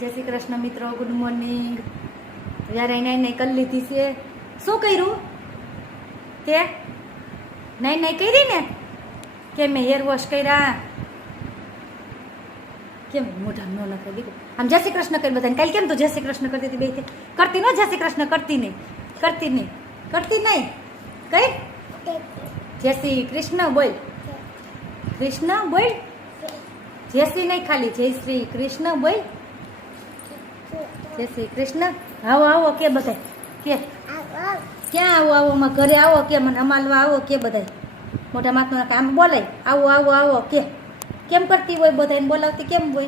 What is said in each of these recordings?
જય શ્રી કૃષ્ણ મિત્રો good morning યારે નાઈ નાઈ કરી લીધી છે. શું કર્યું? કે? નહીં નાઈ કરી ને? કે મેં હેર વોશ કર્યા? કેમ મોઢા ન કરી દીકરો. આમ જય શ્રી કૃષ્ણ કરી બધાને. કાલે કેમ તું જય શ્રી કૃષ્ણ કરતી હતી બે કરતી ન જય શ્રી કૃષ્ણ, કરતી નહીં. કરતી નહીં. કરતી નહીં. કઈ? જય શ્રી કૃષ્ણ બોલ. કૃષ્ણ બોલ. જય શ્રી નહીં ખાલી, જય શ્રી કૃષ્ણ બોલ. જય શ્રી કૃષ્ણ. આવો આવો કે બધાય. કે, ક્યાં આવો આવો? અમારા ઘરે આવો કે, મને અમાલવા આવો કે બધાય. મોટા માથનું કામ બોલાય. આવો આવો આવો કે. કેમ કરતી હોય બધાને બોલાવતી કેમ હોય?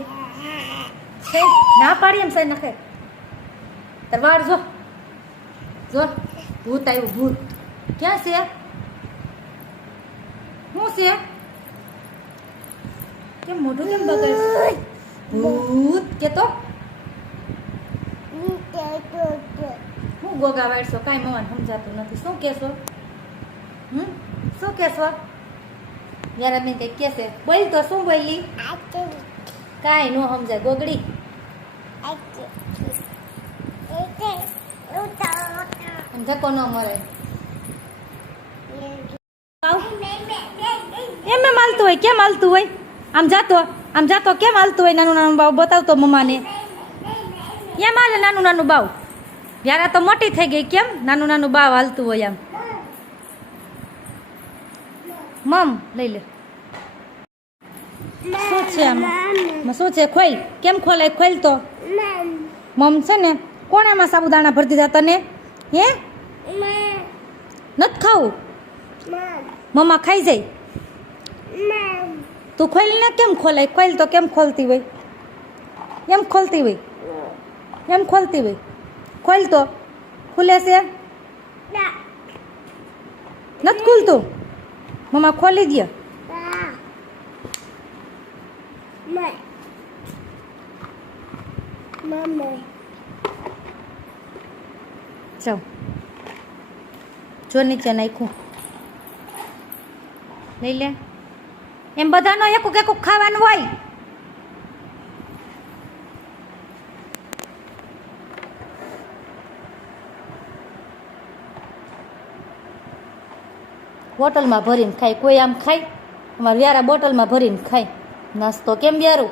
ના પાડી એમ સાહેબ નખે તાર વાળ જો. જો. ભૂત આવ્યું, ભૂત. ક્યાં છે? શું છે? કેમ મોઢું કેમ બગાડ ભૂત કે તો? હું ગોગા વાળશો, કાંઈ મવાને સમજાતું નથી. શું કહેશો? હમ? શું કહેશો? જરા બેન કંઈક કહેશે. બોલ તો, શું બોલી? કાંઈ ન સમજાય. ગોગડી. ધક્કો ન મળે. એમ એમ હોય, કેમ હાલતું હોય? આમ જાતો આમ જાતો, કેમ હાલતું હોય? નાનું નાનું બાબુ બતાવતો મમ્માને. એમ હાલે નાનું નાનું બાવ. વ્યારા તો મોટી થઈ ગઈ કેમ? નાનું નાનું બાવ હાલતું હોય આમ મમ લઈ લે. શું છે આમાં? શું છે? ખોલ. કેમ ખોલાય? ખોલ તો. મમ. છે ને કોણ એમાં સાબુદાણા ભરતી દીધા તને? હે? નથી ખાવું? મમ્મા ખાઈ જાય. તું ખોલ ને કેમ ખોલાય? ખોલ તો કેમ ખોલતી હોય? એમ ખોલતી હોય? એમ ખોલતી હોય. ખોલ તો ખુલે છે? નથી ખુલતું? મમ્મા ખોલી દે ચાલ જો નીચે નાખ્યું. લઈ લે. એમ બધાનો એકુક એકુક ખાવાનું હોય. બોટલમાં ભરીને ખાય, કોઈ આમ ખાય? અમારે વ્યારા બોટલમાં ભરીને ખાય. નાસ્તો કેમ વ્યારું?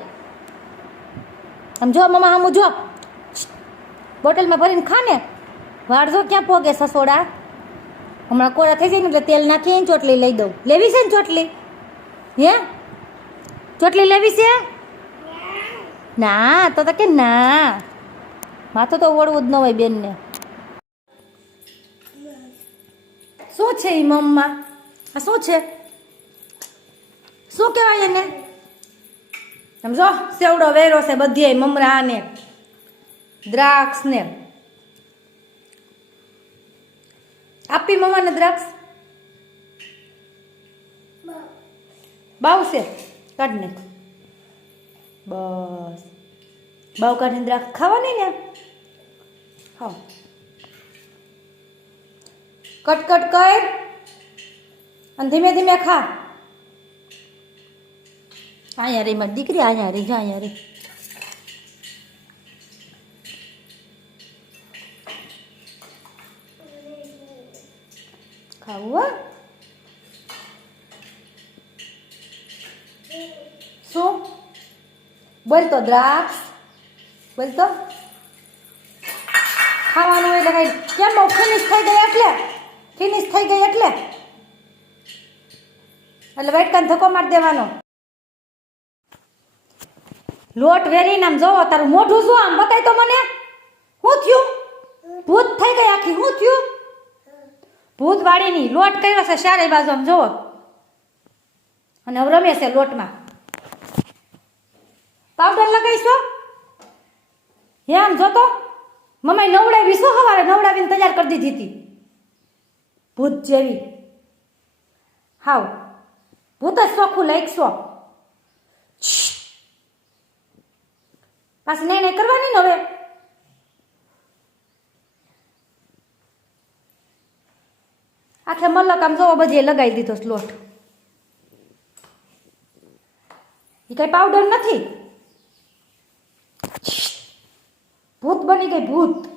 આમ જો મમ્મા આમ જો. બોટલમાં ભરીને ખા ને. વાળ ક્યાં પોગે સસોડા? હમણાં કોરા થઈ જાય ને એટલે તેલ નાખી ચોટલી લઈ દઉં. લેવી છે ને ચોટલી? હે? ચોટલી લેવી છે? ના, તો તો કે ના. માથું તો વળવું જ ન હોય બેનને. શું છે એ મમ્મા? આ શું છે? શું કહેવાય એને? સમજો? સેવડો વેરો છે બધી મમરા ને દ્રાક્ષ ને આપી મમ્માને દ્રાક્ષ? બાવશે કાઢ નાખ. બસ. બાવ કાઢીને દ્રાક્ષ ખાવાની ને? હા. કટ કટ કર. અને ધીમે ધીમે ખા. અહીંયા રે મારી દીકરી અહીંયા રે જા અહીંયા રે ખાવું, હો. શું? બોલ તો દ્રાક્ષ. બોલ તો. ખાવાનું એટલે કઈ કેમ બહુ ફિનિશ થઈ ગઈ એટલે? ફિનિશ થઈ ગઈ એટલે? એટલે વેટકાન ધક્કો મારી દેવાનો. લોટ વેરીને આમ જોવો, તારું મોઢું શું આમ? બતાય તો મને. શું થયું? ભૂત થઈ ગઈ આખી શું થયું? ભૂત વાળીની લોટ કર્યો છે શારે બાજુ, આમ જોવો. અને હવે રમે છે લોટમાં. પાવડર લગાવીશો? હે આમ જોતો? મમ્મી નવડાવી, શું સવારે નવડાવીને તૈયાર કરી દીધી હતી? ભૂત જેવી. હાવ. ભૂત જ ચોખ્ખું સો પાછી નહીં નહીં કરવાની ને હવે આખે મલક આમ જોવો બધી લગાવી દીધો સ્લોટ એ કઈ પાવડર નથી ભૂત બની ગઈ ભૂત